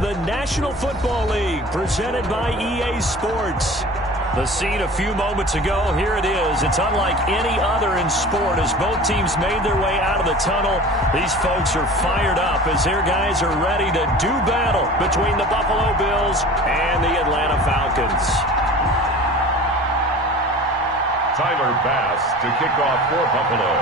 the National Football League, presented by EA Sports. The scene a few moments ago, here it is. It's unlike any other in sport as both teams made their way out of the tunnel. These folks are fired up as their guys are ready to do battle between the Buffalo Bills and the Atlanta Falcons. Tyler Bass to kick off for Buffalo.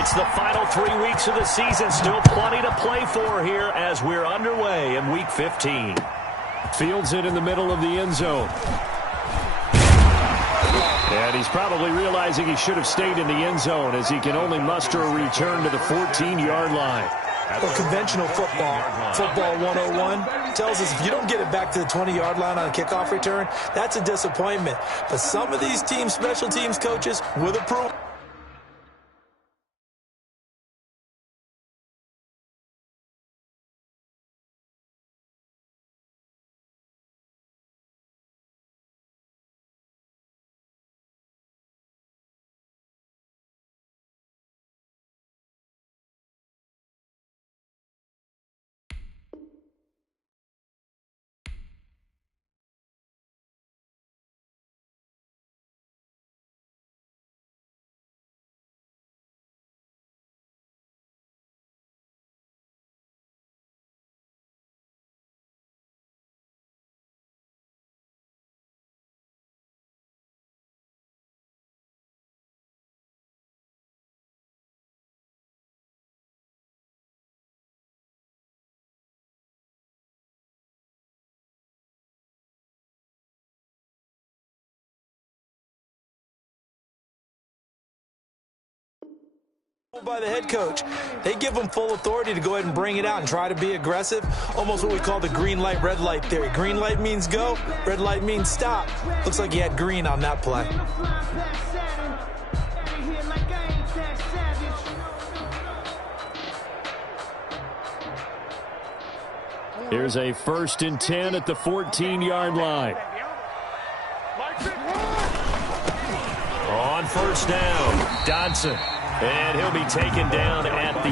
It's the final 3 weeks of the season. Still plenty to play for here as we're underway in Week 15. Fields it in the middle of the end zone. And he's probably realizing he should have stayed in the end zone as he can only muster a return to the 14-yard line. Well, conventional football 101, tells us if you don't get it back to the 20-yard line on a kickoff return, that's a disappointment. But some of these teams, special teams coaches, will approve. By the head coach. They give them full authority to go ahead and bring it out and try to be aggressive. Almost what we call the green light, red light theory. Green light means go, red light means stop. Looks like he had green on that play. Here's a 1st and 10 at the 14-yard line. On 1st down, Dodson. And he'll be taken down at the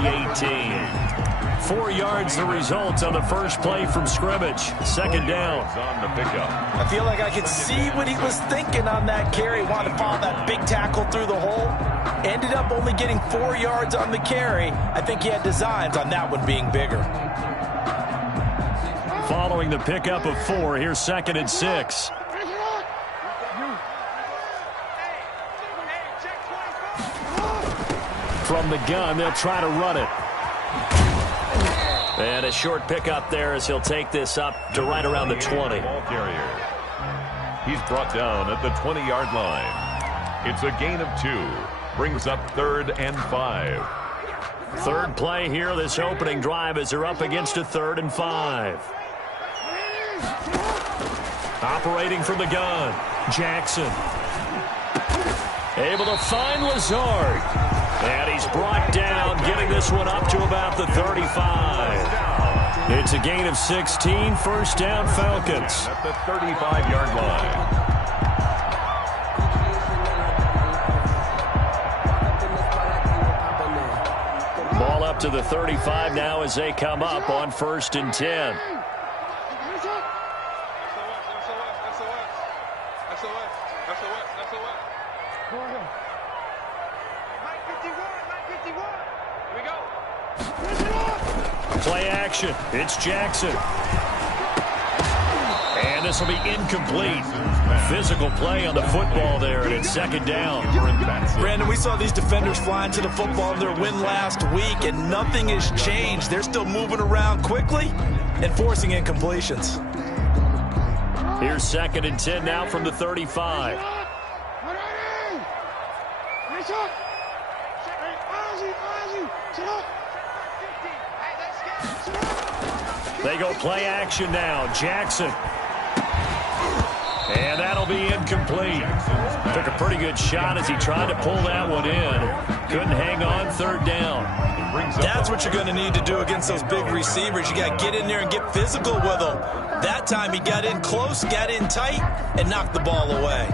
18. 4 yards the result on the first play from scrimmage. 2nd down. I feel like I could see what he was thinking on that carry. Wanted to follow that big tackle through the hole. Ended up only getting 4 yards on the carry. I think he had designs on that one being bigger. Following the pickup of 4, here's 2nd and 6. From the gun, they'll try to run it. And a short pickup there as he'll take this up to right around the 20. He's brought down at the 20-yard line. It's a gain of 2. Brings up 3rd and 5. 3rd play here, this opening drive, as they're up against a 3rd and 5. Operating from the gun, Jackson. Able to find Lazard. And he's brought down, getting this one up to about the 35. It's a gain of 16, 1st down Falcons. At the 35-yard line. Ball up to the 35 now as they come up on 1st and 10. Play action. It's Jackson. And this will be incomplete. Physical play on the football there, and it's 2nd down. Brandon, we saw these defenders flying to the football in their win last week, and nothing has changed. They're still moving around quickly and forcing incompletions. Here's 2nd and 10 now from the 35. They go play action now. Jackson. And that'll be incomplete. Took a pretty good shot as he tried to pull that one in. Couldn't hang on, 3rd down. That's what you're going to need to do against those big receivers. You got to get in there and get physical with them. That time he got in close, got in tight, and knocked the ball away.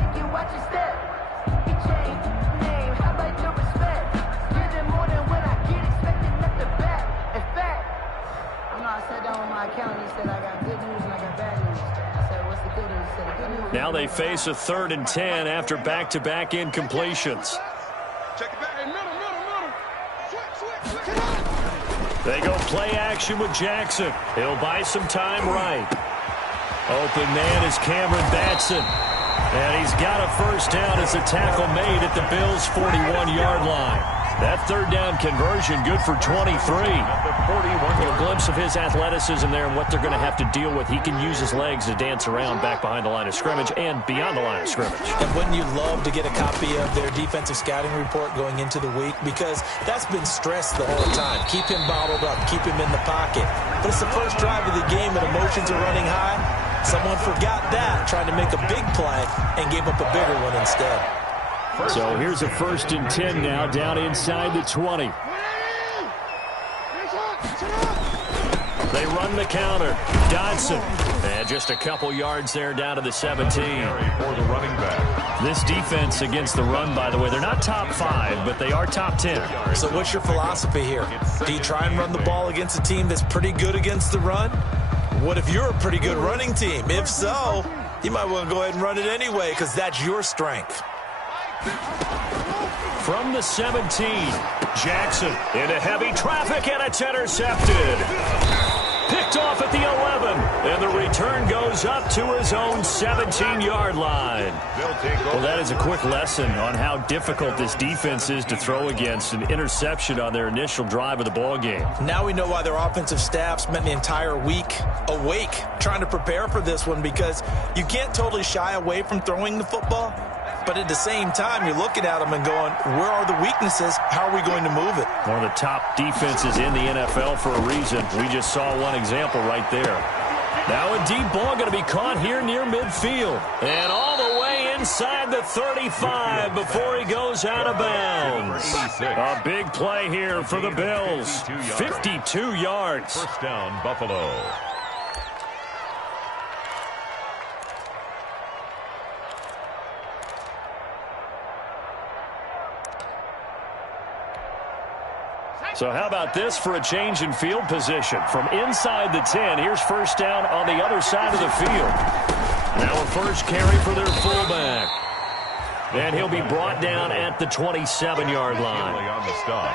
I sat down with my accountant and he said I got good. now they face a 3rd and 10 after back-to-back incompletions. Check it back. Hey, middle. They go play action with Jackson. He'll buy some time right. Open man is Cameron Batson. And he's got a first down as the tackle made at the Bills' 41-yard line. That 3rd down conversion good for 23. A glimpse of his athleticism there and what they're going to have to deal with. He can use his legs to dance around back behind the line of scrimmage and beyond the line of scrimmage. And wouldn't you love to get a copy of their defensive scouting report going into the week? Because that's been stressed the whole time. Keep him bottled up. Keep him in the pocket. But it's the first drive of the game and emotions are running high. Someone forgot that, trying to make a big play, and gave up a bigger one instead. So here's a 1st and 10 now, down inside the 20. They run the counter. Dodson. And just a couple yards there down to the 17. For the running back. This defense against the run, by the way, they're not top 5, but they are top 10. So what's your philosophy here? Do you try and run the ball against a team that's pretty good against the run? What if you're a pretty good running team? If so, you might want to go ahead and run it anyway because that's your strength. From the 17, Jackson into heavy traffic, and it's intercepted. Picked off at the 11, and the return goes up to his own 17-yard line. Well, that is a quick lesson on how difficult this defense is to throw against. An interception on their initial drive of the ball game. Now we know why their offensive staff spent the entire week awake trying to prepare for this one, because you can't totally shy away from throwing the football. But at the same time, you're looking at them and going, where are the weaknesses? How are we going to move it? One of the top defenses in the NFL for a reason. We just saw one example right there. Now a deep ball going to be caught here near midfield. And all the way inside the 35 before he goes out of bounds. A big play here for the Bills. 52 yards. First down, Buffalo. So how about this for a change in field position? From inside the 10, here's first down on the other side of the field. Now a first carry for their fullback. And he'll be brought down at the 27-yard line.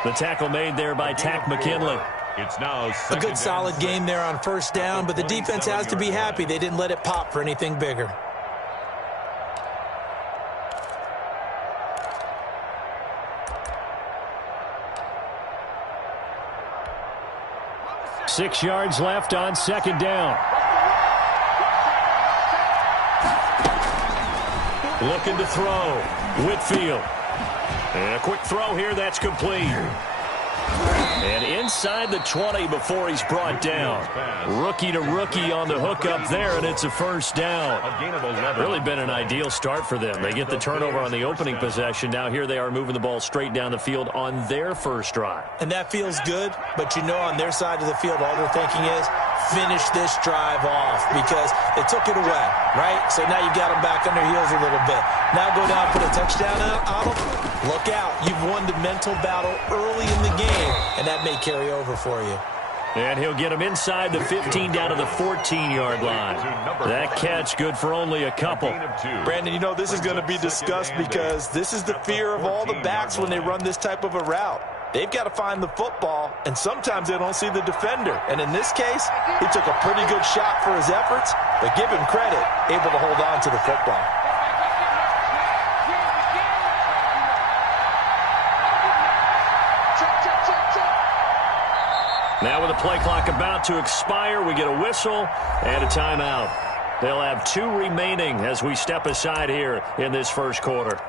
The tackle made there by Tack McKinley. It's now a good solid game there on first down, but the defense has to be happy they didn't let it pop for anything bigger. Six yards left on second down. Looking to throw. Whitfield. And a quick throw here, that's complete. And inside the 20 before he's brought down. Rookie to rookie on the hook up there, and it's a first down. Really been an ideal start for them. They get the turnover on the opening possession. Now here they are moving the ball straight down the field on their first drive. And that feels good, but you know on their side of the field all they're thinking is finish this drive off because they took it away, right? So now you got them back on their heels a little bit. Now go down, put a touchdown on them. Look out. You've won the mental battle early in the game, and that may carry over for you. And he'll get him inside the 15 down to the 14-yard line. That catch good for only a couple. Brandon, you know this is going to be discussed because this is the fear of all the backs when they run this type of a route. They've got to find the football, and sometimes they don't see the defender. And in this case, he took a pretty good shot for his efforts, but give him credit, able to hold on to the football. Now with the play clock about to expire, we get a whistle and a timeout. They'll have 2 remaining as we step aside here in this first quarter.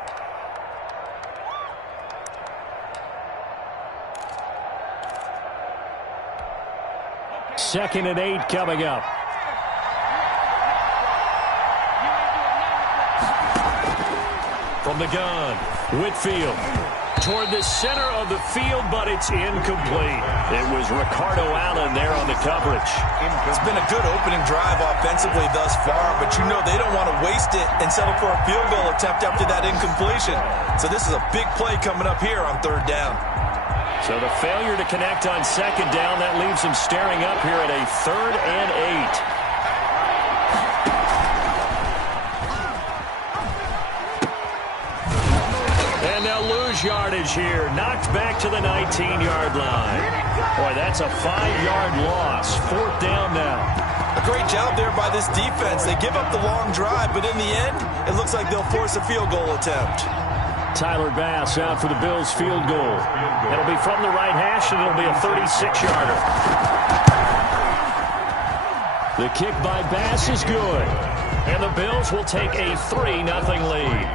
Second and 8 coming up. From the gun, Whitfield. Toward the center of the field, but it's incomplete. It was Ricardo Allen there on the coverage. It's been a good opening drive offensively thus far, but you know they don't want to waste it and settle for a field goal attempt after that incompletion. So this is a big play coming up here on third down. So the failure to connect on second down, that leaves them staring up here at a 3rd and 8. to lose yardage here. Knocked back to the 19-yard line. Boy, that's a 5-yard loss. 4th down now. A great job there by this defense. They give up the long drive, but in the end, it looks like they'll force a field goal attempt. Tyler Bass out for the Bills field goal. It'll be from the right hash, and it'll be a 36-yarder. The kick by Bass is good. And the Bills will take a 3-0 lead.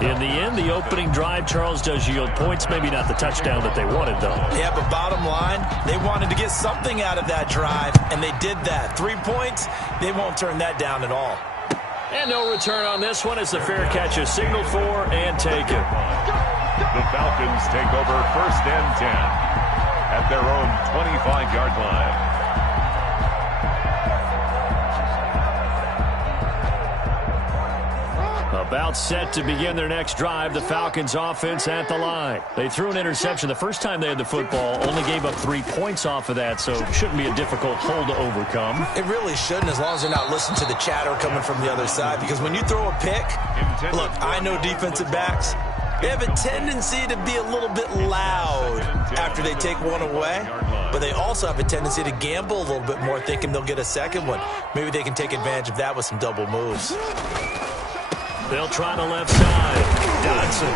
In the end, the opening drive, Charles, does yield points. Maybe not the touchdown that they wanted, though. Yeah, but bottom line, they wanted to get something out of that drive, and they did that. 3 points, they won't turn that down at all. And no return on this one as the fair catch is signaled for and taken. The Falcons take over 1st and 10 at their own 25-yard line. About set to begin their next drive, the Falcons offense at the line. They threw an interception the first time they had the football, only gave up 3 points off of that, so it shouldn't be a difficult hole to overcome. It really shouldn't, as long as they're not listening to the chatter coming from the other side, because when you throw a pick, look, I know defensive backs, they have a tendency to be a little bit loud after they take one away, but they also have a tendency to gamble a little bit more, thinking they'll get a second one. Maybe they can take advantage of that with some double moves. They'll try the left side. Dodson.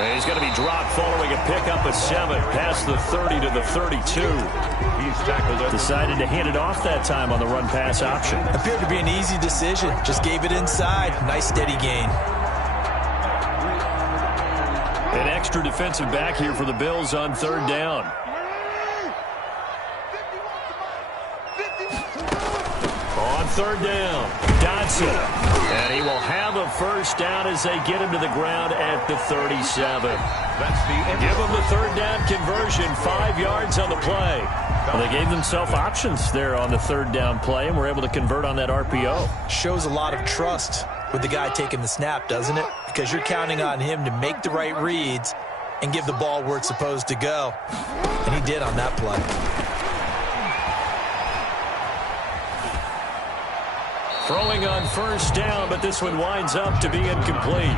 And he's going to be dropped following a pickup of 7 past the 30 to the 32. He's tackled. Decided to hand it off that time on the run-pass option. Appeared to be an easy decision. Just gave it inside. Nice steady gain. An extra defensive back here for the Bills on 3rd down. On 3rd down, Dodson. And he will have a 1st down as they get him to the ground at the 37. That's the end. Give them the 3rd down conversion, 5 yards on the play. Well, they gave themselves options there on the 3rd down play and were able to convert on that RPO. Shows a lot of trust with the guy taking the snap, doesn't it? Because you're counting on him to make the right reads and give the ball where it's supposed to go. And he did on that play. Throwing on 1st down, but this one winds up to be incomplete.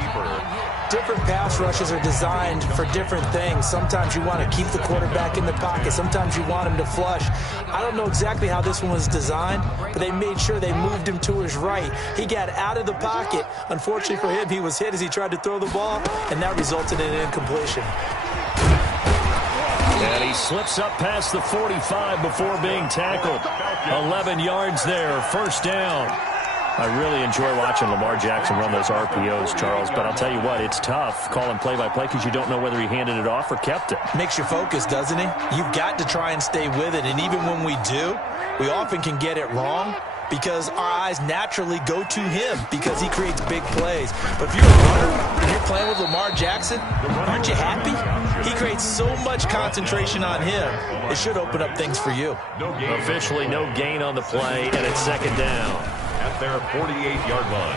Different pass rushes are designed for different things. Sometimes you want to keep the quarterback in the pocket. Sometimes you want him to flush. I don't know exactly how this one was designed, but they made sure they moved him to his right. He got out of the pocket. Unfortunately for him, he was hit as he tried to throw the ball, and that resulted in an incompletion. And he slips up past the 45 before being tackled. 11 yards there, 1st down. I really enjoy watching Lamar Jackson run those RPOs, Charles, but I'll tell you what, it's tough calling play-by-play because you don't know whether he handed it off or kept it. Makes you focus, doesn't he? You've got to try and stay with it, and even when we do, we often can get it wrong because our eyes naturally go to him because he creates big plays. But if you're a runner and you're playing with Lamar Jackson, aren't you happy? He creates so much concentration on him, it should open up things for you. Officially no gain on the play, and it's 2nd down. At their 48-yard line.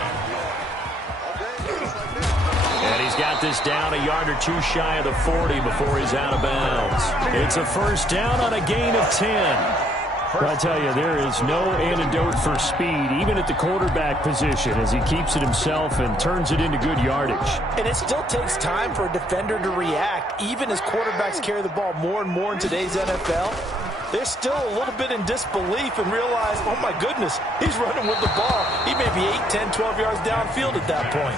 And he's got this down a yard or 2 shy of the 40 before he's out of bounds. It's a 1st down on a gain of 10. I tell you, there is no antidote for speed, even at the quarterback position, as he keeps it himself and turns it into good yardage. And it still takes time for a defender to react, even as quarterbacks carry the ball more and more in today's NFL. They're still a little bit in disbelief and realize, oh my goodness, he's running with the ball. He may be 8, 10, 12 yards downfield at that point.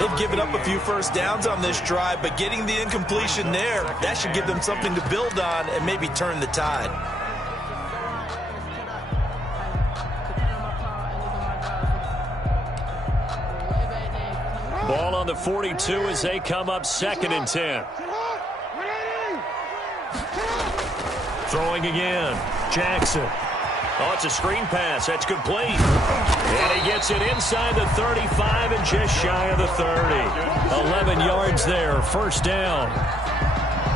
They've given up a few 1st downs on this drive, but getting the incompletion there, that should give them something to build on and maybe turn the tide. Ball on the 42 as they come up 2nd and 10. Throwing again. Jackson. Oh, it's a screen pass. That's complete. And he gets it inside the 35 and just shy of the 30. 11 yards there. 1st down.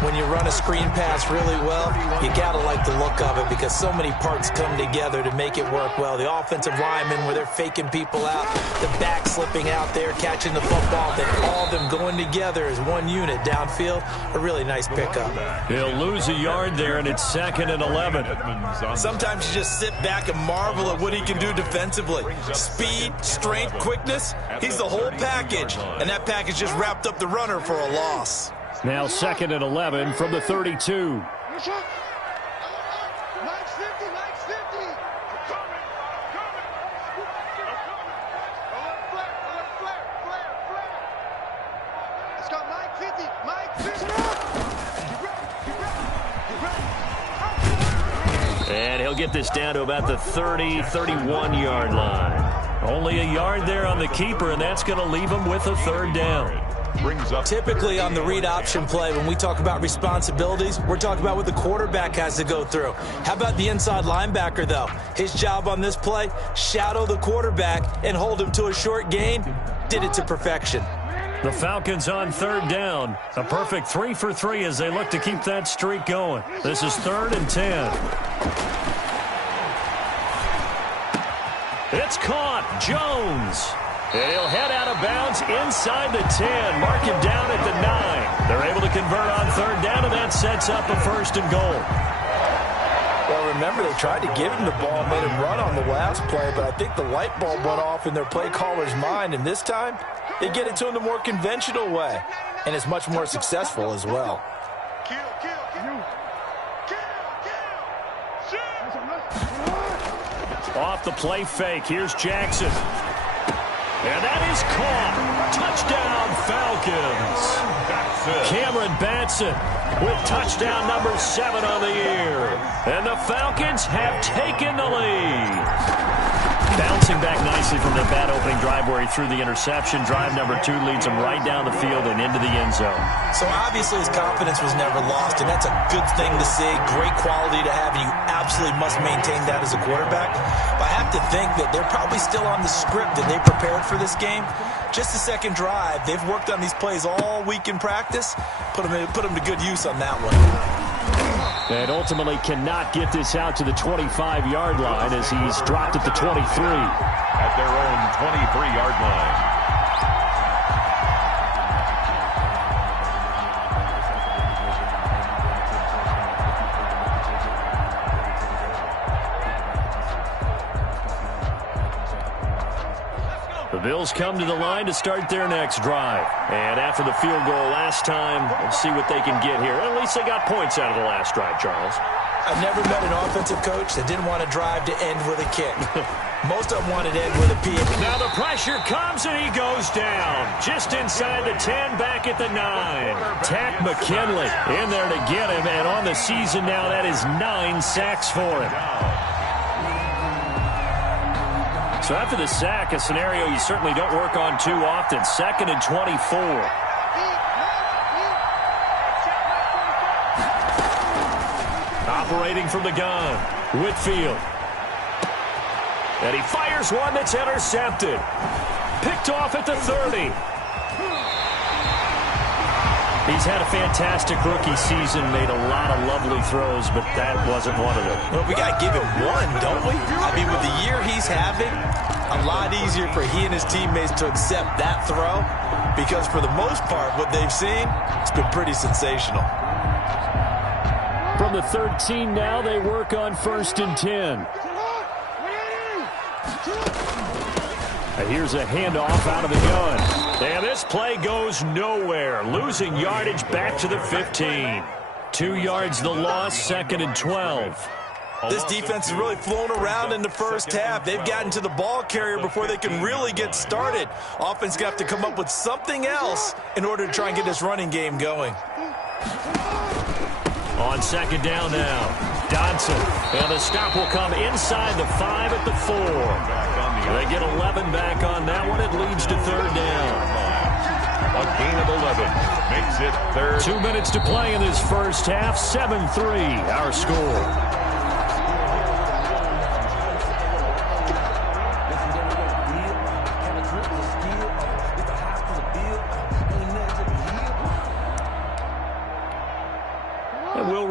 When you run a screen pass really well, you got to like the look of it because so many parts come together to make it work well. The offensive linemen, where they're faking people out, the back slipping out there, catching the football, then all of them going together as one unit downfield. A really nice pickup. He'll lose a yard there, and it's 2nd and 11. Sometimes you just sit back and marvel at what he can do defensively. Speed, strength, quickness, he's the whole package. And that package just wrapped up the runner for a loss. Now 2nd and 11 from the 32. And he'll get this down to about the 30, 31-yard line. Only a yard there on the keeper, and that's going to leave him with a 3rd down. Typically on the read option play, when we talk about responsibilities, we're talking about what the quarterback has to go through. How about the inside linebacker, though? His job on this play, shadow the quarterback and hold him to a short gain. Did it to perfection. The Falcons on 3rd down. A perfect 3 for 3 as they look to keep that streak going. This is 3rd and 10. It's caught. Jones. And he'll head out of bounds inside the 10. Mark him down at the 9. They're able to convert on 3rd down, and that sets up a 1st and goal. Well, remember, they tried to give him the ball and let him run on the last play, but I think the light bulb went off in their play caller's mind, and this time they get it to him the more conventional way, and it's much more successful as well. Off the play fake, here's Jackson. And that is caught. Touchdown, Falcons. Cameron Batson with touchdown number 7 on the year. And the Falcons have taken the lead. Bouncing back nicely from their bad opening drive where he threw the interception. Drive number 2 leads him right down the field and into the end zone. So obviously his confidence was never lost, and that's a good thing to see. Great quality to have, and you absolutely must maintain that as a quarterback. But I have to think that they're probably still on the script that they prepared for this game. Just the second drive. They've worked on these plays all week in practice. Put them to good use on that one. And ultimately cannot get this out to the 25-yard line as he's dropped at the 23. At their own 23-yard line. The Bills come to the line to start their next drive. And after the field goal last time, we'll see what they can get here. At least they got points out of the last drive, Charles. I've never met an offensive coach that didn't want to drive to end with a kick. Most of them wanted to end with a PAT. Now the pressure comes and he goes down. Just inside the 10, back at the 9. Tack McKinley in there to get him. And on the season now, that is 9 sacks for him. So after the sack, a scenario you certainly don't work on too often. 2nd and 24. Operating from the gun, Whitfield. And he fires one that's intercepted. Picked off at the 30. He's had a fantastic rookie season, made a lot of lovely throws, but that wasn't one of them. Well, we got to give him one, don't we? I mean, with the year he's having, a lot easier for he and his teammates to accept that throw because for the most part, what they've seen, it's been pretty sensational. From the 13 now, they work on 1st and 10. And here's a handoff out of the gun. And this play goes nowhere. Losing yardage back to the 15. 2 yards the loss, 2nd and 12. This defense has really flown around in the first half. They've gotten to the ball carrier before they can really get started. Offense got to come up with something else in order to try and get this running game going. On 2nd down now, Dodson. And the stop will come inside the 5 at the 4. They get 11 back on that one. It leads to 3rd down. A gain of 11 makes it 3rd. 2 minutes to play in this first half. 7-3 our score.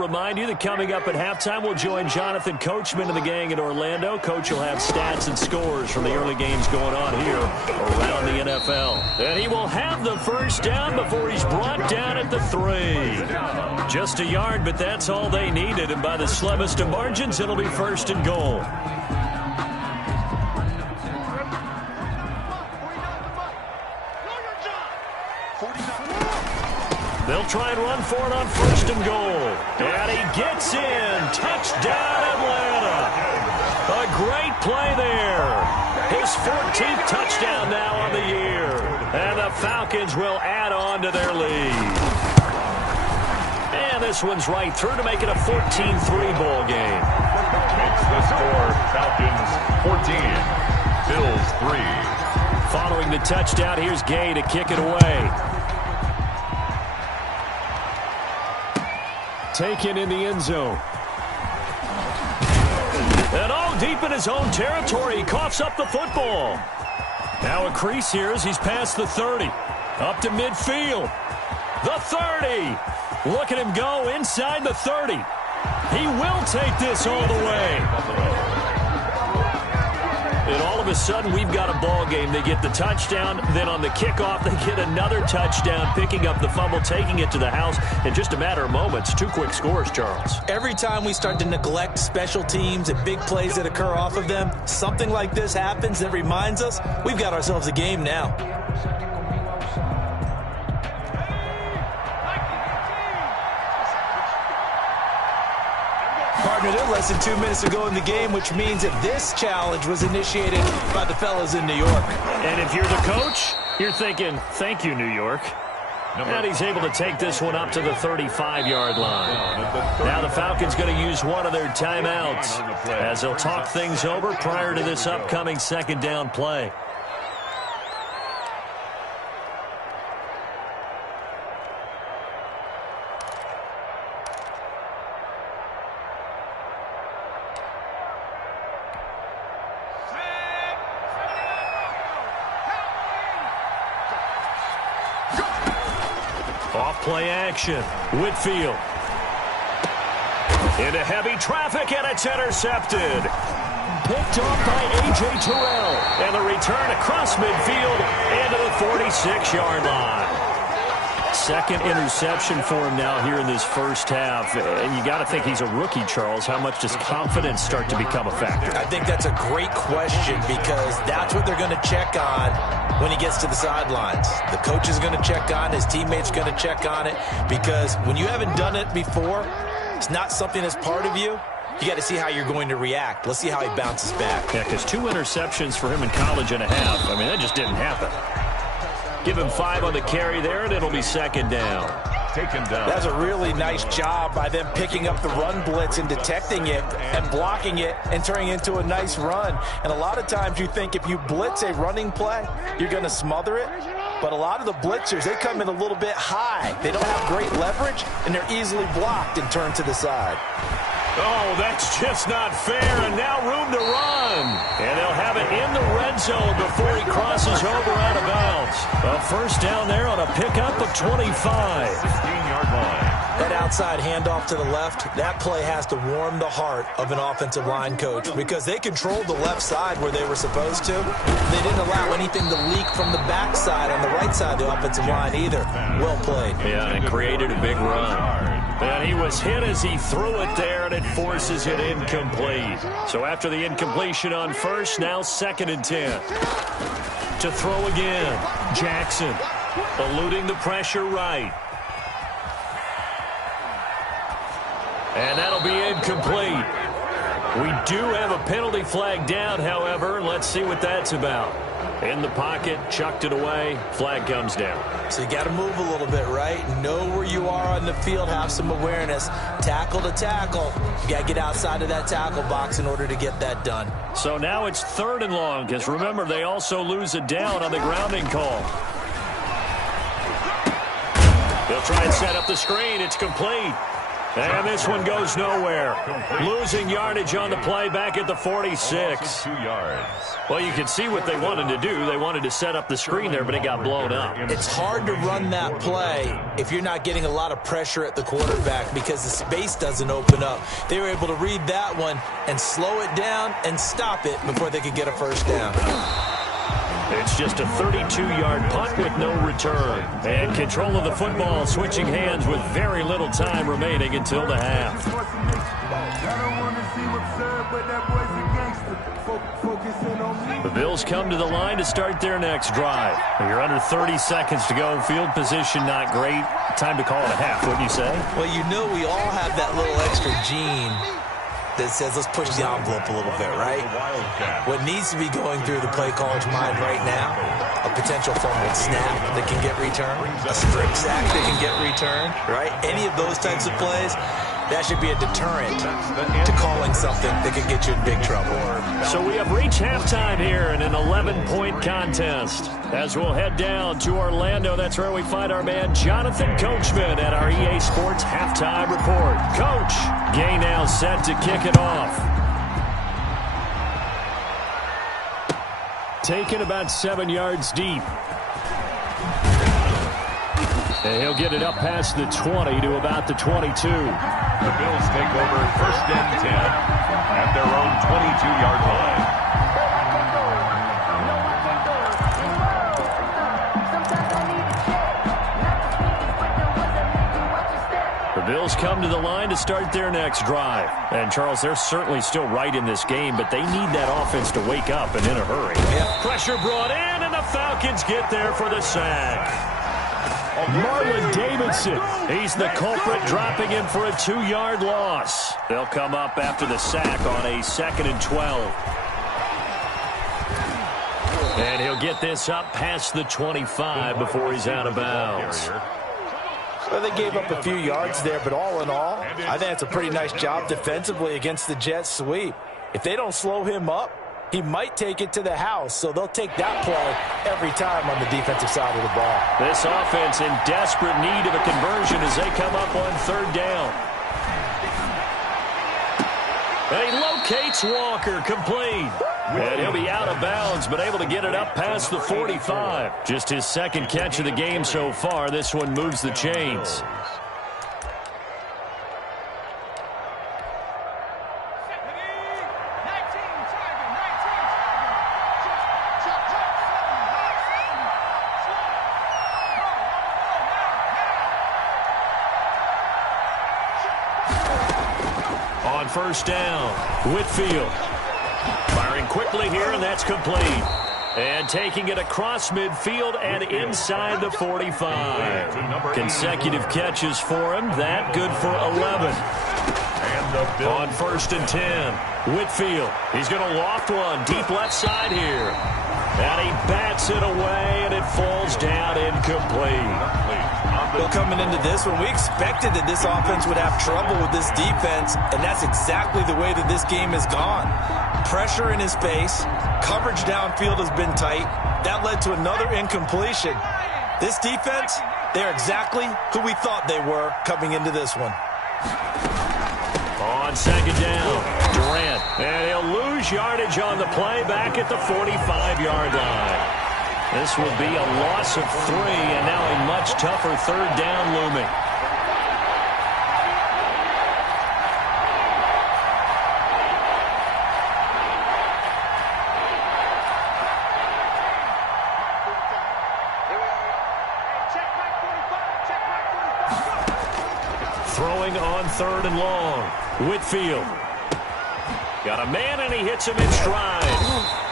remind you that coming up at halftime, we'll join Jonathan Coachman and the gang in Orlando. Coach will have stats and scores from the early games going on here around the NFL. And he will have the first down before he's brought down at the 3. Just a yard, but that's all they needed. And by the slimmest of margins, it'll be first and goal. They'll try and run for it on first and goal. And he gets in. Touchdown, Atlanta. A great play there. His 14th touchdown now on the year. And the Falcons will add on to their lead. And this one's right through to make it a 14-3 ball game. Makes the score Falcons 14, Bills 3. Following the touchdown, here's Gay to kick it away. Taken in the end zone. And deep in his own territory, he coughs up the football. Now a crease here as he's past the 30. Up to midfield. The 30. Look at him go inside the 30. He will take this all the way. And all of a sudden, we've got a ball game. They get the touchdown. Then on the kickoff, they get another touchdown, picking up the fumble, taking it to the house in just a matter of moments. 2 quick scores, Charles. Every time we start to neglect special teams and big plays that occur off of them, something like this happens that reminds us we've got ourselves a game now. Partner, they're less than 2 minutes to go in the game, which means that this challenge was initiated by the fellas in New York. And if you're the coach, you're thinking, thank you, New York. And he's able to take this one up to the 35-yard line. Now the Falcons going to use one of their timeouts as they'll talk things over prior to this upcoming second down play. Play action. Whitfield. Into heavy traffic, and it's intercepted. Picked off by A.J. Terrell. And the return across midfield into the 46-yard line. Second interception for him now here in this first half. And you got to think he's a rookie, Charles. How much does confidence start to become a factor? I think that's a great question because that's what they're going to check on when he gets to the sidelines. The coach is going to check on, his teammates going to check on it, because when you haven't done it before, it's not something that's part of you. You got to see how you're going to react. Let's see how he bounces back. Yeah, because 2 interceptions for him in college and a half. I mean, that just didn't happen. Give him 5 on the carry there, and it'll be second down. Taken down. That's a really nice job by them picking up the run blitz and detecting it and blocking it and turning it into a nice run. And a lot of times you think if you blitz a running play, you're going to smother it. But a lot of the blitzers, they come in a little bit high. They don't have great leverage, and they're easily blocked and turned to the side. Oh, that's just not fair, and now room to run. And they'll have it in the red zone before he crosses over out of bounds. A first down there on a pickup of 25. 15-yard line. That outside handoff to the left, that play has to warm the heart of an offensive line coach because they controlled the left side where they were supposed to. They didn't allow anything to leak from the backside on the right side of the offensive line either. Well played. Yeah, and it created a big run. And he was hit as he threw it there, and it forces it incomplete. So after the incompletion on first, now 2nd and 10. To throw again, Jackson eluding the pressure right. And that'll be incomplete. We do have a penalty flag down, however. Let's see what that's about. In the pocket, chucked it away, flag comes down. So you got to move a little bit, right? Know where you are on the field, have some awareness. Tackle to tackle. You got to get outside of that tackle box in order to get that done. So now it's 3rd and long, because remember, they also lose a down on the grounding call. They'll try and set up the screen. It's complete. And this one goes nowhere. Losing yardage on the play back at the 46. 2 yards. Well, you can see what they wanted to do. They wanted to set up the screen there, but it got blown up. It's hard to run that play if you're not getting a lot of pressure at the quarterback because the space doesn't open up. They were able to read that one and slow it down and stop it before they could get a first down. It's just a 32-yard punt with no return. And control of the football, switching hands with very little time remaining until the half. The Bills come to the line to start their next drive. You're under 30 seconds to go. Field position not great. Time to call it a half, wouldn't you say? Well, you know we all have that little extra gene that says let's push the envelope a little bit, right? What needs to be going through the play caller's mind right now, a potential fumbled snap that can get returned, a strip sack that can get returned, right? Any of those types of plays, that should be a deterrent to calling something that could get you in big trouble. So we have reached halftime here in an 11-point contest. As we'll head down to Orlando, that's where we find our man Jonathan Coachman at our EA Sports Halftime Report. Coach, game now set to kick it off. Taken about 7 yards deep. And he'll get it up past the 20 to about the 22. The Bills take over 1st and 10 at their own 22-yard line. The Bills come to the line to start their next drive. And, Charles, they're certainly still right in this game, but they need that offense to wake up and in a hurry. Yeah. Pressure brought in, and the Falcons get there for the sack. Marlon Davidson, he's the culprit, dropping him for a 2-yard loss. They'll come up after the sack on a 2nd and 12. And he'll get this up past the 25 before he's out of bounds. Well, they gave up a few yards there, but all in all, I think it's a pretty nice job defensively against the Jets sweep. If they don't slow him up, he might take it to the house, so they'll take that play every time on the defensive side of the ball. This offense in desperate need of a conversion as they come up on 3rd down. And he locates Walker, complete. And he'll be out of bounds, but able to get it up past the 45. Just his 2nd catch of the game so far. This one moves the chains. On 1st down, Whitfield. Firing quickly here, and that's complete. And taking it across midfield and inside the 45. Consecutive catches for him. That good for 11. On 1st and 10, Whitfield. He's going to loft one deep left side here. And he bats it away, and it falls down incomplete. Well, coming into this one, we expected that this offense would have trouble with this defense, and that's exactly the way that this game has gone. Pressure in his face, coverage downfield has been tight. That led to another incompletion. This defense, they're exactly who we thought they were coming into this one. On 2nd down, Durant, and he'll lose yardage on the play back at the 45-yard line. This will be a loss of 3, and now a much tougher 3rd down looming. Throwing on 3rd and long, Whitfield. Got a man, and he hits him in stride.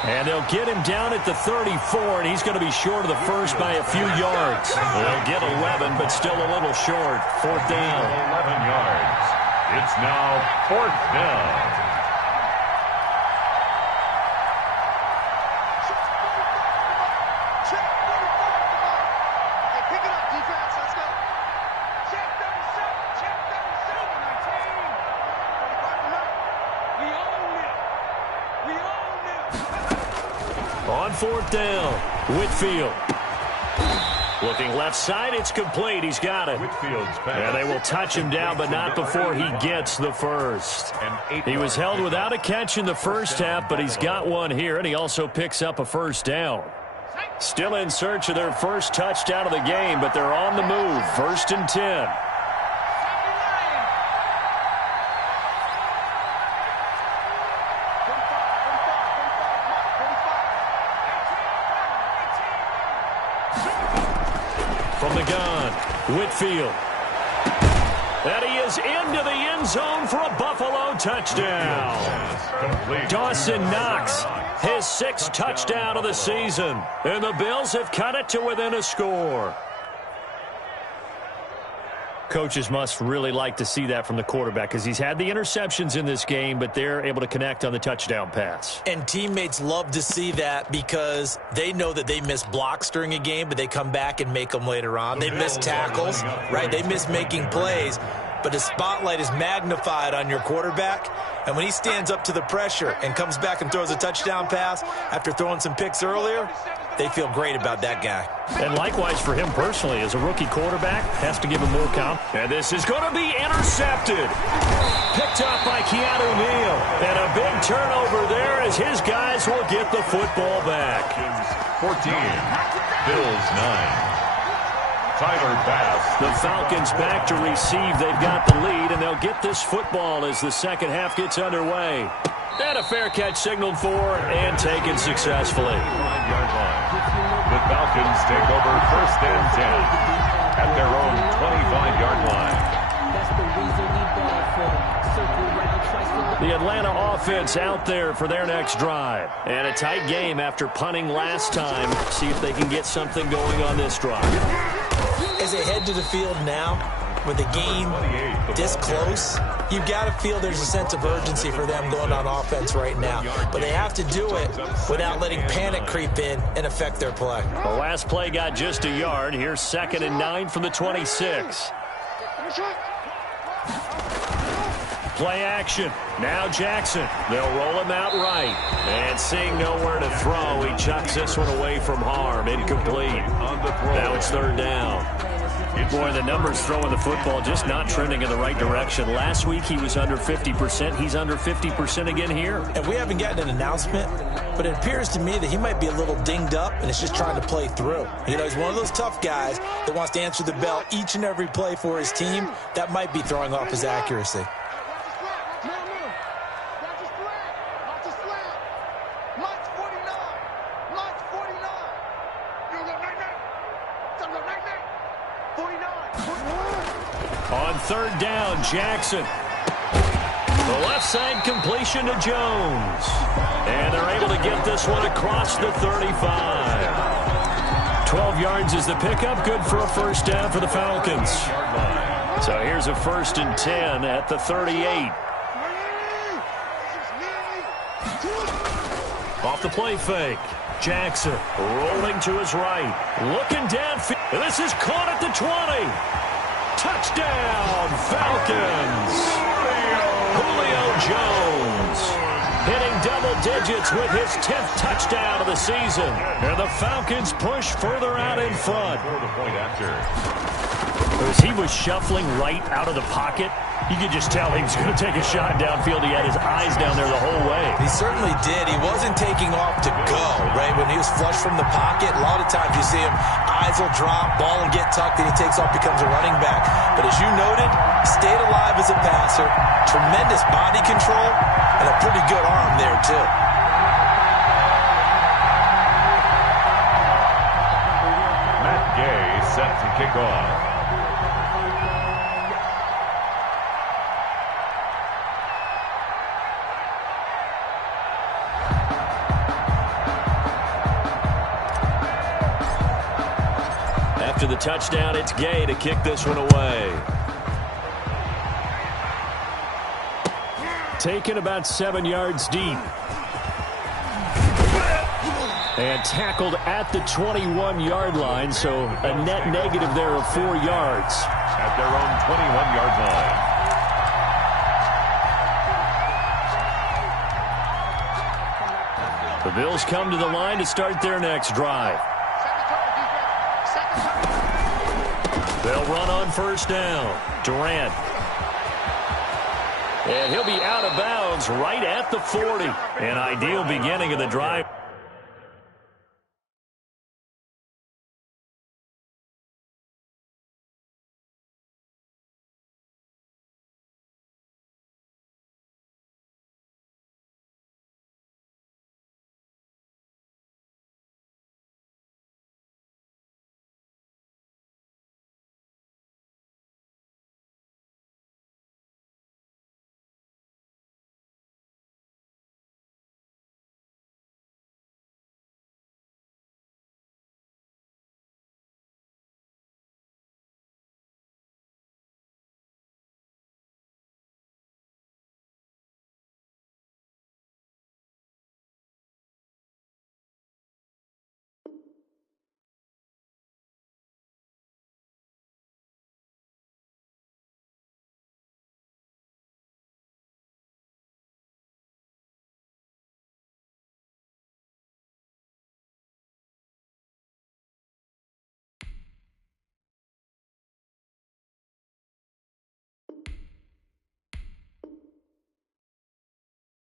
And they'll get him down at the 34, and he's going to be short of the first by a few yards. They'll get 11, but still a little short. 4th down. 11 yards. It's now 4th down. On 4th down, Whitfield. Looking left side, it's complete. He's got it. And they will touch him down, but not before he gets the first. He was held without a catch in the first half, but he's got one here, and he also picks up a first down. Still in search of their first touchdown of the game, but they're on the move. 1st and 10. From the gun, Whitfield. And he is into the end zone for a Buffalo touchdown. Dawson Knox, his 6th touchdown of the season. And the Bills have cut it to within a score. Coaches must really like to see that from the quarterback because he's had the interceptions in this game, but they're able to connect on the touchdown pass. And teammates love to see that because they know that they miss blocks during a game, but they come back and make them later on. They miss tackles, right? They miss making plays, but the spotlight is magnified on your quarterback. And when he stands up to the pressure and comes back and throws a touchdown pass after throwing some picks earlier, they feel great about that guy. And likewise for him personally, as a rookie quarterback, has to give him more confidence. And this is going to be intercepted. Picked up by Keanu Neal. And a big turnover there as his guys will get the football back. 14, Bills 9. Tyler Bass. The Falcons back to receive. They've got the lead, and they'll get this football as the second half gets underway. And a fair catch signaled for and taken successfully. The Falcons take over 1st and 10 at their own 25-yard line. The Atlanta offense out there for their next drive. And a tight game after punting last time. See if they can get something going on this drive. As they head to the field now, with the game this close, you've got to feel there's a sense of urgency for them going on offense right now. But they have to do it without letting panic creep in and affect their play. The last play got just a yard. Here's 2nd and 9 from the 26. Play action. Now Jackson. They'll roll him out right. And seeing nowhere to throw, he chucks this one away from harm. Incomplete. Now it's 3rd down. Boy, the numbers throwing the football just not trending in the right direction. Last week he was under 50%. He's under 50% again here. And we haven't gotten an announcement, but it appears to me that he might be a little dinged up and is just trying to play through. You know, he's one of those tough guys that wants to answer the bell each and every play for his team. That might be throwing off his accuracy. On 3rd down, Jackson. The left side completion to Jones. And they're able to get this one across the 35. 12 yards is the pickup. Good for a first down for the Falcons. So here's a 1st and 10 at the 38. Off the play fake. Jackson rolling to his right. Looking downfield. This is caught at the 20. Touchdown, Falcons. Julio Jones hitting double digits with his 10th touchdown of the season. And the Falcons push further out in front. As he was shuffling right out of the pocket, you could just tell he was going to take a shot downfield. He had his eyes down there the whole way. He certainly did. He wasn't taking off to go, right? When he was flush from the pocket, a lot of times you see him, eyes will drop, ball will get tucked, and he takes off, becomes a running back. But as you noted, stayed alive as a passer, tremendous body control, and a pretty good arm there, too. Matt Gay set to kick off. After the touchdown, it's Gay to kick this one away. Taken about 7 yards deep. And tackled at the 21-yard line, so a net negative there of 4 yards. At their own 21-yard line. The Bills come to the line to start their next drive. They'll run on first down. Durant. And he'll be out of bounds right at the 40. An ideal beginning of the drive.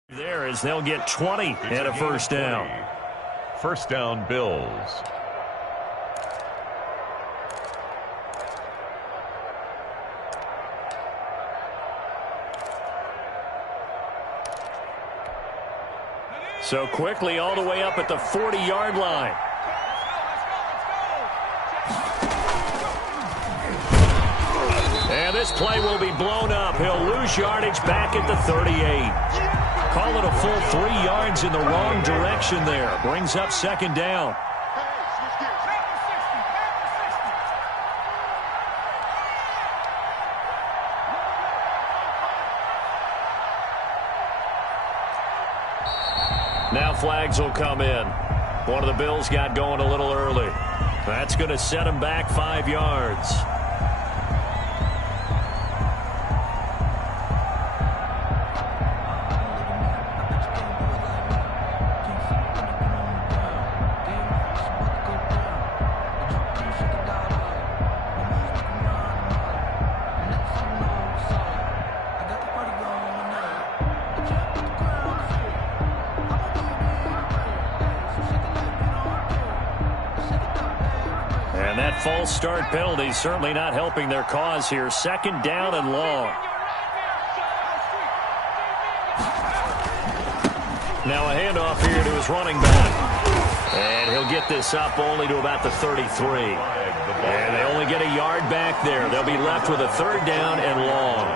There is they'll get 20 and a first down. First down, Bills. So quickly all the way up at the 40-yard line. And this play will be blown up. He'll lose yardage back at the 38. Call it a full 3 yards in the wrong direction there. Brings up second down. Now flags will come in. One of the Bills got going a little early. That's going to set him back 5 yards. False start penalty certainly not helping their cause here. Second down and long. Now a handoff here to his running back. And he'll get this up only to about the 33. And they only get a yard back there. They'll be left with a third down and long.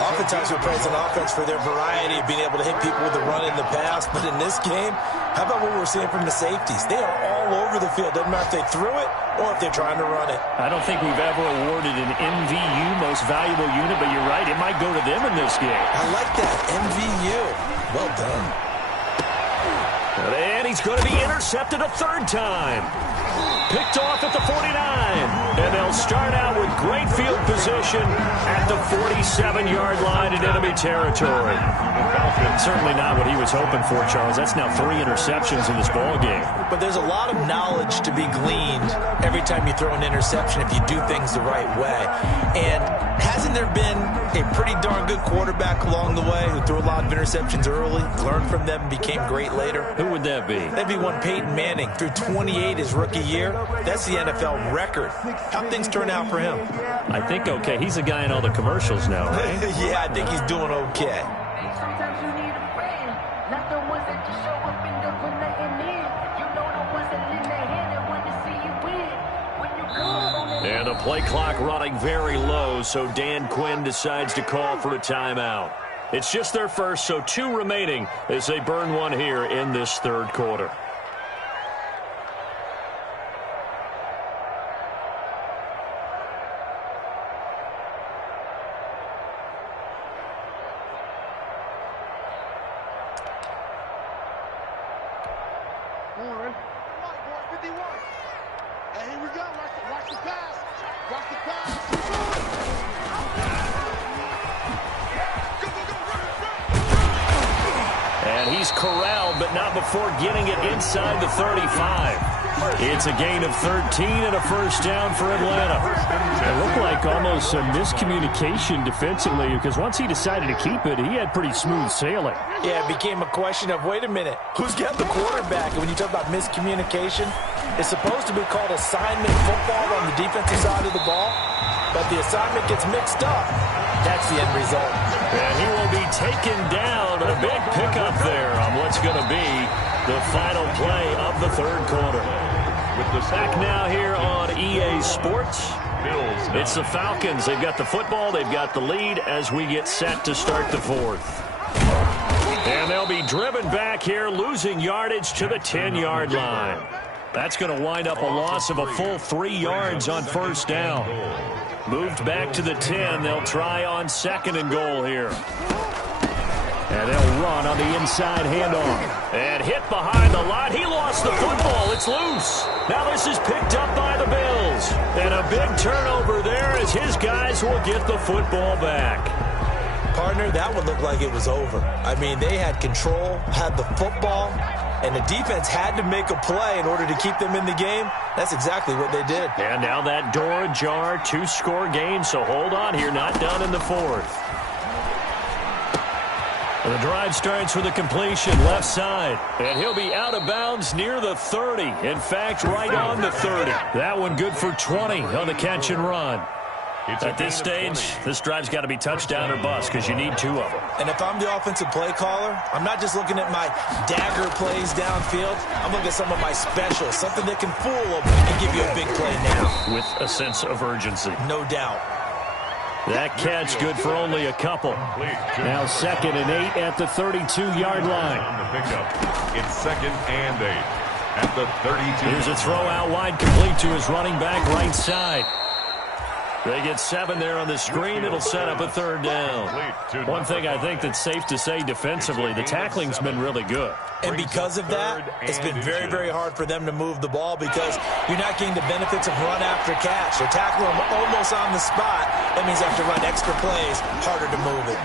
Oftentimes we praise an offense for their variety of being able to hit people with the run in the pass. But in this game, how about what we're seeing from the safeties? They are all over the field. Doesn't matter if they threw it or if they're trying to run it. I don't think we've ever awarded an MVU, most valuable unit, but you're right. It might go to them in this game. I like that. MVU. Well done. And he's going to be intercepted a third time. Picked off at the 49. And they'll start out with great field position at the 47-yard line in enemy territory. Certainly not what he was hoping for, Charles. That's now 3 interceptions in this ball game. But there's a lot of knowledge to be gleaned every time you throw an interception if you do things the right way. And hasn't there been a pretty darn good quarterback along the way who threw a lot of interceptions early, learned from them, and became great later? Who would that be? That'd be one Peyton Manning. Threw 28 his rookie year. That's the NFL record. How things turn out for him? I think okay. He's a guy in all the commercials now, right? Yeah, I think he's doing okay. Sometimes you need a friend, not the ones that just show up and don't put nothing in. You know the ones that lend their hand and want to see you win. When you come on and the play clock running very low, so Dan Quinn decides to call for a timeout. It's just their first, so 2 remaining as they burn one here in this third quarter. And he's corralled, but not before getting it inside the 35. It's a gain of 13 and a first down for Atlanta. It looked like almost a miscommunication defensively because once he decided to keep it, he had pretty smooth sailing. Yeah, it became a question of, wait a minute, who's got the quarterback? And when you talk about miscommunication, it's supposed to be called assignment football on the defensive side of the ball, but the assignment gets mixed up. That's the end result. And he will be taken down. A big pickup there on what's going to be the final play of the third quarter. With the sack now here on EA Sports. It's the Falcons. They've got the football. They've got the lead as we get set to start the fourth. And they'll be driven back here, losing yardage to the 10-yard line. That's going to wind up a loss of a full 3 yards on first down. Moved back to the 10. They'll try on second and goal here. And they'll run on the inside handoff. And hit behind the line. He lost the football. It's loose. Now this is picked up by the Bills. And a big turnover there as his guys will get the football back. Partner, that would look like it was over. I mean, they had control, had the football, and the defense had to make a play in order to keep them in the game. That's exactly what they did. And now that door ajar, 2-score game, so hold on here, not done in the fourth. The drive starts with a completion left side, and he'll be out of bounds near the 30. In fact, right on the 30. That one good for 20 on the catch and run. At this stage, this drive's got to be touchdown or bust because you need 2 of them. And if I'm the offensive play caller, I'm not just looking at my dagger plays downfield. I'm looking at some of my specials, something that can fool them and give you a big play now. With a sense of urgency. No doubt. That catch good for only a couple. Now 2nd and 8 at the 32-yard line. On the pickup, it's 2nd and 8 at the 32. Here's a throw out wide complete to his running back right side. They get 7 there on the screen. It'll set up a 3rd down. One thing I think that's safe to say defensively, the tackling's been really good. And because of that, it's been very, very hard for them to move the ball because you're not getting the benefits of run after catch. They're tackling them almost on the spot. That means they have to run extra plays, harder to move it.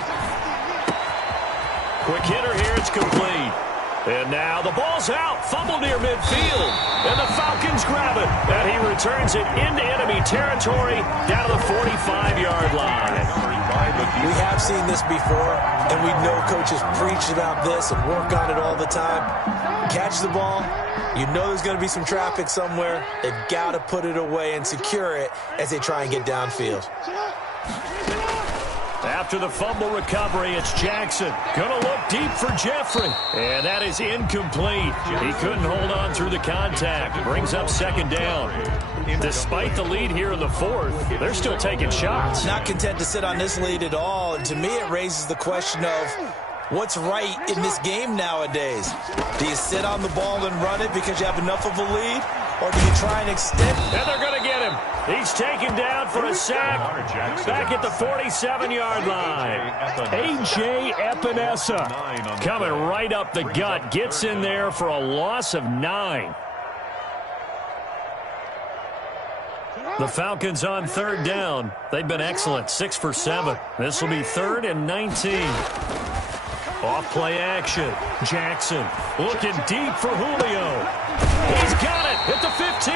Quick hitter here, it's complete. And now the ball's out. Fumble near midfield. And the Falcons grab it. And he returns it into enemy territory down to the 45-yard line. We have seen this before, and we know coaches preach about this and work on it all the time. Catch the ball. You know there's going to be some traffic somewhere. They've got to put it away and secure it as they try and get downfield. After the fumble recovery, it's Jackson. Going to look deep for Jeffrey. And that is incomplete. He couldn't hold on through the contact. Brings up 2nd down. Despite the lead here in the 4th, they're still taking shots. Not content to sit on this lead at all. And to me, it raises the question of what's right in this game nowadays. Do you sit on the ball and run it because you have enough of a lead? Or do you try and extend? And they're going to get him. He's taken down for a sack back at the 47-yard line. A.J. Epinesa coming right up the gut. Gets in there for a loss of 9. The Falcons on 3rd down. They've been excellent, 6 for 7. This will be 3rd and 19. Off play action. Jackson looking deep for Julio. He's got it at the 15.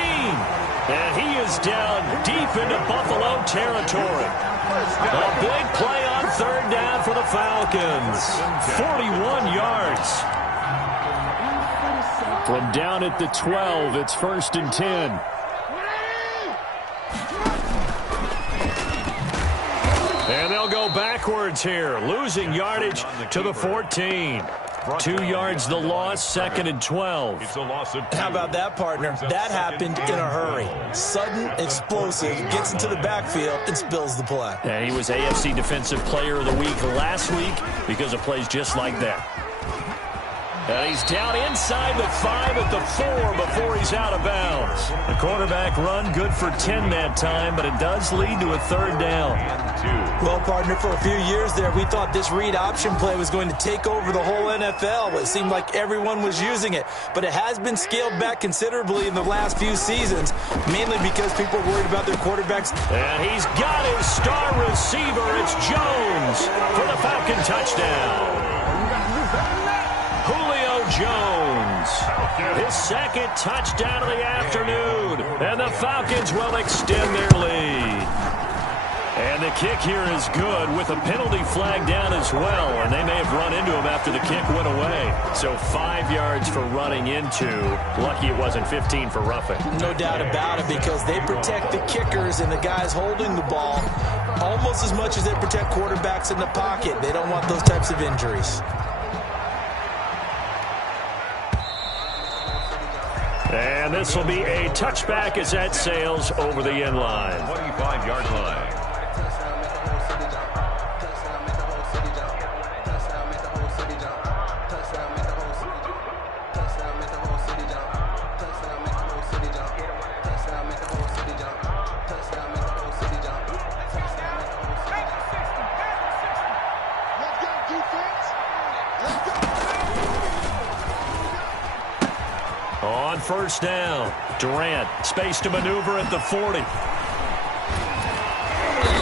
And he is down deep into Buffalo territory. A big play on 3rd down for the Falcons. 41 yards. From down at the 12, it's 1st and 10. And they'll go backwards here, losing yardage to the 14. 2 yards the loss, 2nd and 12. How about that, partner? That happened in a hurry. Sudden, explosive, gets into the backfield, and spills the play. And he was AFC Defensive Player of the Week last week because of plays just like that. And he's down inside the 5 at the 4 before he's out of bounds. The quarterback run good for 10 that time, but it does lead to a 3rd down. Well, partner, for a few years there, we thought this read option play was going to take over the whole NFL. It seemed like everyone was using it, but it has been scaled back considerably in the last few seasons, mainly because people are worried about their quarterbacks. And he's got his star receiver. It's Jones for the Falcon touchdown. Julio Jones. His second touchdown of the afternoon. And the Falcons will extend their lead. And the kick here is good with a penalty flag down as well. And they may have run into him after the kick went away. So 5 yards for running into. Lucky it wasn't 15 for roughing. No doubt about it, because they protect the kickers and the guys holding the ball almost as much as they protect quarterbacks in the pocket. They don't want those types of injuries. And this will be a touchback as that sails over the end line. 25-yard line. On first down, Durant, space to maneuver at the 40.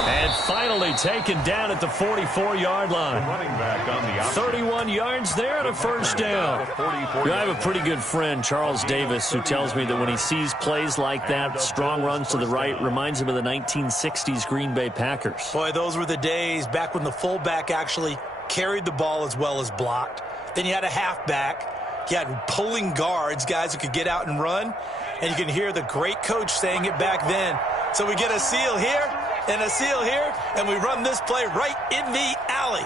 And finally taken down at the 44-yard line. Running back on the option. 31 yards there and a first down. I have a pretty good friend, Charles Davis, who tells me that when he sees plays like that, strong runs to the right, reminds him of the 1960s Green Bay Packers. Boy, those were the days back when the fullback actually carried the ball as well as blocked. Then you had a halfback. You had pulling guards, guys who could get out and run. And you can hear the great coach saying it back then. So we get a seal here and a seal here, and we run this play right in the alley.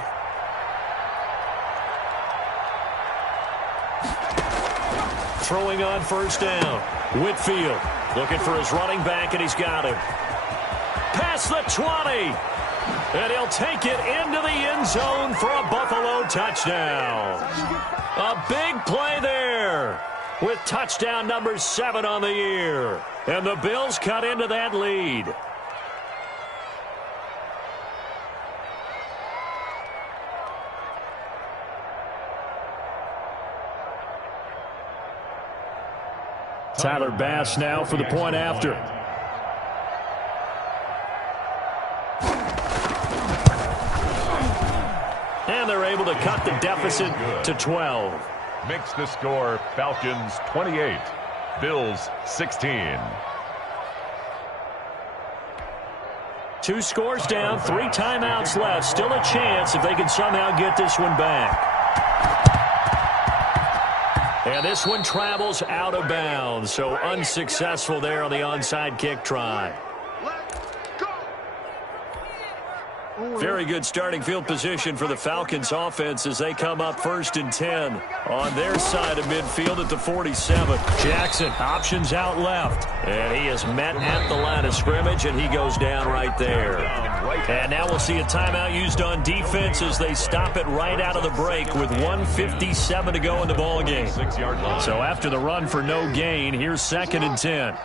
Throwing on first down. Whitfield looking for his running back, and he's got him. Past the 20. And he'll take it into the end zone for a Buffalo touchdown. A big play there with touchdown number 7 on the year. And the Bills cut into that lead. Tyler Bass now for the point after. And they're able to cut the deficit to 12. Makes the score Falcons 28, Bills 16. 2 scores down, 3 timeouts left. Still a chance if they can somehow get this one back. And this one travels out of bounds, so unsuccessful there on the onside kick try. Very good starting field position for the Falcons offense as they come up 1st and 10 on their side of midfield at the 47. Jackson options out left, and he is met at the line of scrimmage, and he goes down right there. And now we'll see a timeout used on defense as they stop it right out of the break with 1:57 to go in the ballgame. So after the run for no gain, here's 2nd and 10.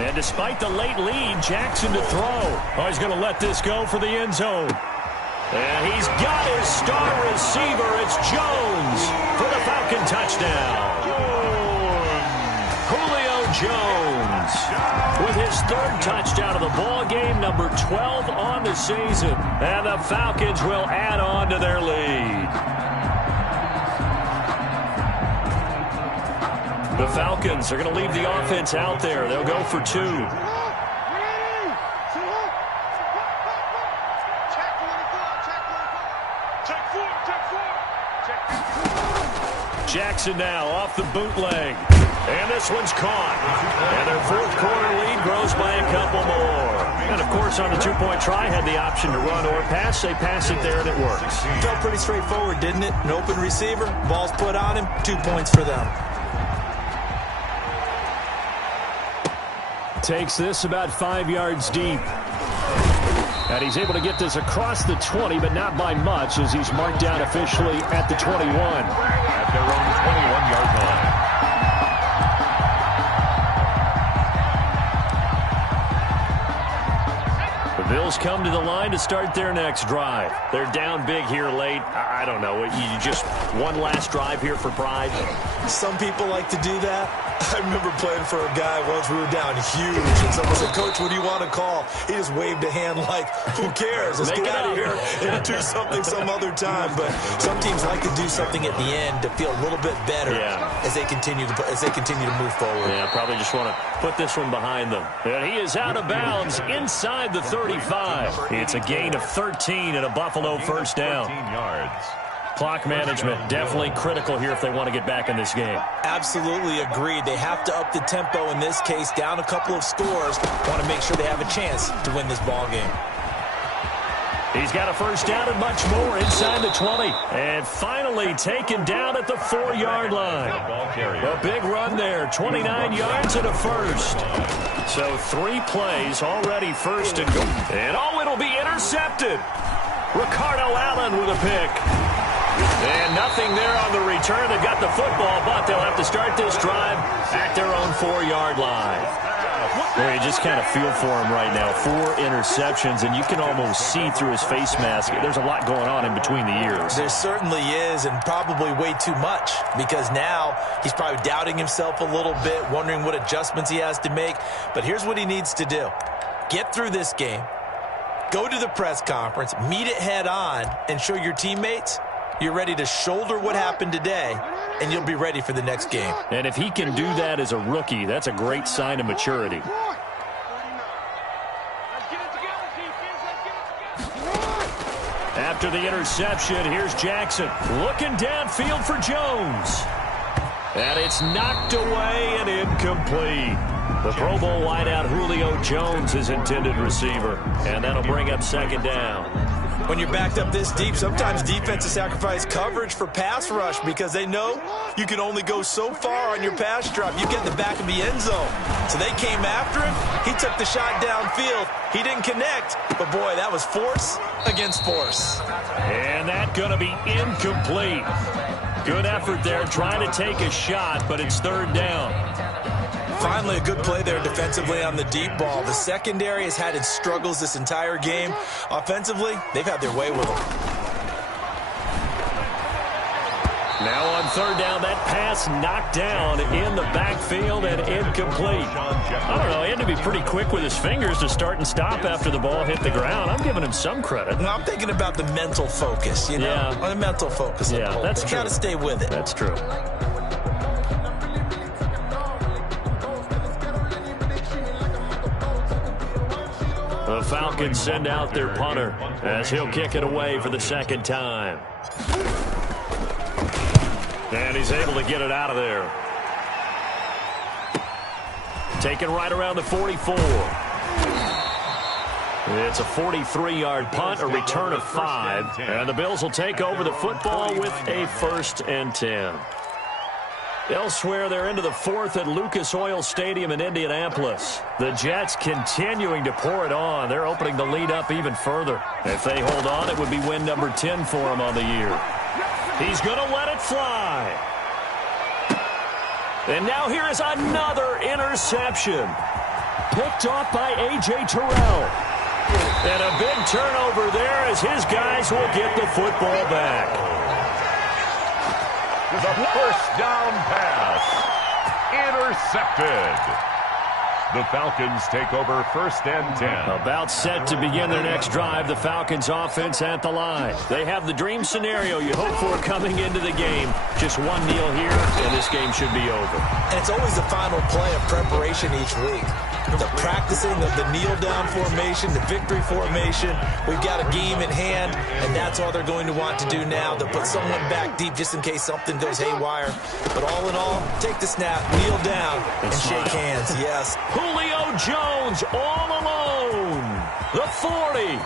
And despite the late lead, Jackson to throw. Oh, he's going to let this go for the end zone. And he's got his star receiver. It's Jones for the Falcon touchdown. Julio Jones with his 3rd touchdown of the ball game, number 12 on the season. And the Falcons will add on to their lead. The Falcons are going to leave the offense out there. They'll go for 2. Jackson now off the bootleg. And this one's caught. And their 4th quarter lead grows by a couple more. And, of course, on the 2-point try, had the option to run or pass. They pass it there, and it works. Felt pretty straightforward, didn't it? An open receiver, ball's put on him, 2 points for them. Takes this about 5 yards deep. And he's able to get this across the 20, but not by much as he's marked down officially at the 21. At their own 21-yard line. The Bills come to the line to start their next drive. They're down big here late. I don't know. You just one last drive here for pride? Some people like to do that. I remember playing for a guy once. We were down huge, and someone said, "Coach, what do you want to call?" He just waved a hand like, "Who cares? Let's get out of here and do something some other time." But some teams like to do something at the end to feel a little bit better as they continue to move forward. Yeah, probably just want to put this one behind them. And he is out of bounds inside the 35. It's a gain of 13 and a Buffalo first down. 13 yards. Clock management definitely critical here if they want to get back in this game. Absolutely agreed. They have to up the tempo in this case, down a couple of scores. Want to make sure they have a chance to win this ball game. He's got a first down and much more inside the 20. And finally taken down at the 4-yard line. A big run there, 29 yards and a first. So 3 plays already first and goal. And it'll be intercepted. Ricardo Allen with a pick. And nothing there on the return. They got the football, but they'll have to start this drive at their own 4-yard line. Well, you just kind of feel for him right now. 4 interceptions, and you can almost see through his face mask. There's a lot going on in between the ears. There certainly is, and probably way too much, because now he's probably doubting himself a little bit, wondering what adjustments he has to make. But here's what he needs to do. Get through this game, go to the press conference, meet it head on, and show your teammates you're ready to shoulder what happened today, and you'll be ready for the next game. And if he can do that as a rookie, that's a great sign of maturity. After the interception, here's Jackson looking downfield for Jones. And it's knocked away and incomplete. The Pro Bowl wideout Julio Jones is intended receiver, and that'll bring up second down. When you're backed up this deep, sometimes defenses sacrifice coverage for pass rush because they know you can only go so far on your pass drop. You get in the back of the end zone. So they came after him. He took the shot downfield. He didn't connect, but boy, that was force against force. And that's going to be incomplete. Good effort there, trying to take a shot, but it's third down. Finally, a good play there defensively on the deep ball. The secondary has had its struggles this entire game. Offensively, they've had their way with them. Now on third down, that pass knocked down in the backfield and incomplete. I don't know, he had to be pretty quick with his fingers to start and stop after the ball hit the ground. I'm giving him some credit. Well, I'm thinking about the mental focus, you know? Yeah. On the mental focus. Yeah, that's true. Got to stay with it. That's true. The Falcons send out their punter as he'll kick it away for the second time. And he's able to get it out of there. Taken right around the 44. It's a 43-yard punt, a return of 5. And the Bills will take over the football with a 1st and 10. Elsewhere, they're into the 4th at Lucas Oil Stadium in Indianapolis. The Jets continuing to pour it on. They're opening the lead up even further. If they hold on, it would be win number 10 for them on the year. He's going to let it fly. And now here is another interception. Picked off by A.J. Terrell. And a big turnover there as his guys will get the football back. The first down pass. Intercepted. The Falcons take over 1st and 10. About set to begin their next drive. The Falcons offense at the line. They have the dream scenario you hope for coming into the game. Just one kneel here, and this game should be over. And it's always the final play of preparation each week. The practicing of the kneel-down formation, the victory formation. We've got a game in hand, and that's all they're going to want to do now. They'll put someone back deep just in case something goes haywire. But all in all, take the snap, kneel down, and shake hands. Yes. Julio Jones all alone. The 40,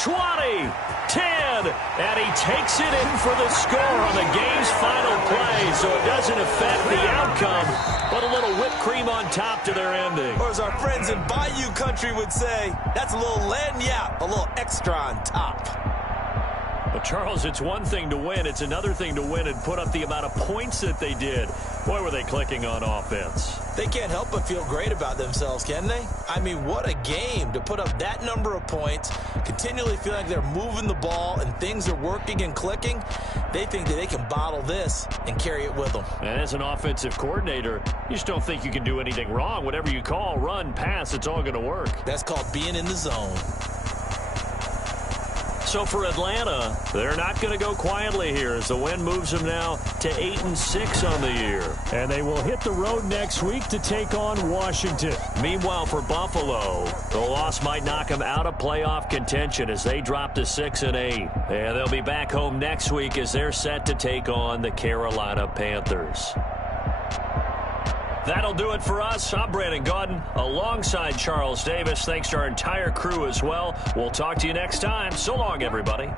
20, 10, and he takes it in for the score on the game's final play, so it doesn't affect the outcome, but a little whipped cream on top to their ending. Or as our friends in Bayou Country would say, that's a little lagniappe, a little extra on top. Well, Charles, it's one thing to win. It's another thing to win and put up the amount of points that they did. Boy, were they clicking on offense. They can't help but feel great about themselves, can they? I mean, what a game to put up that number of points, continually feel like they're moving the ball and things are working and clicking. They think that they can bottle this and carry it with them. And as an offensive coordinator, you just don't think you can do anything wrong. Whatever you call, run, pass, it's all going to work. That's called being in the zone. So for Atlanta, they're not going to go quietly here as the win moves them now to 8-6 on the year. And they will hit the road next week to take on Washington. Meanwhile, for Buffalo, the loss might knock them out of playoff contention as they drop to 6-8. And they'll be back home next week as they're set to take on the Carolina Panthers. That'll do it for us. I'm Brandon Gaudin alongside Charles Davis. Thanks to our entire crew as well. We'll talk to you next time. So long, everybody.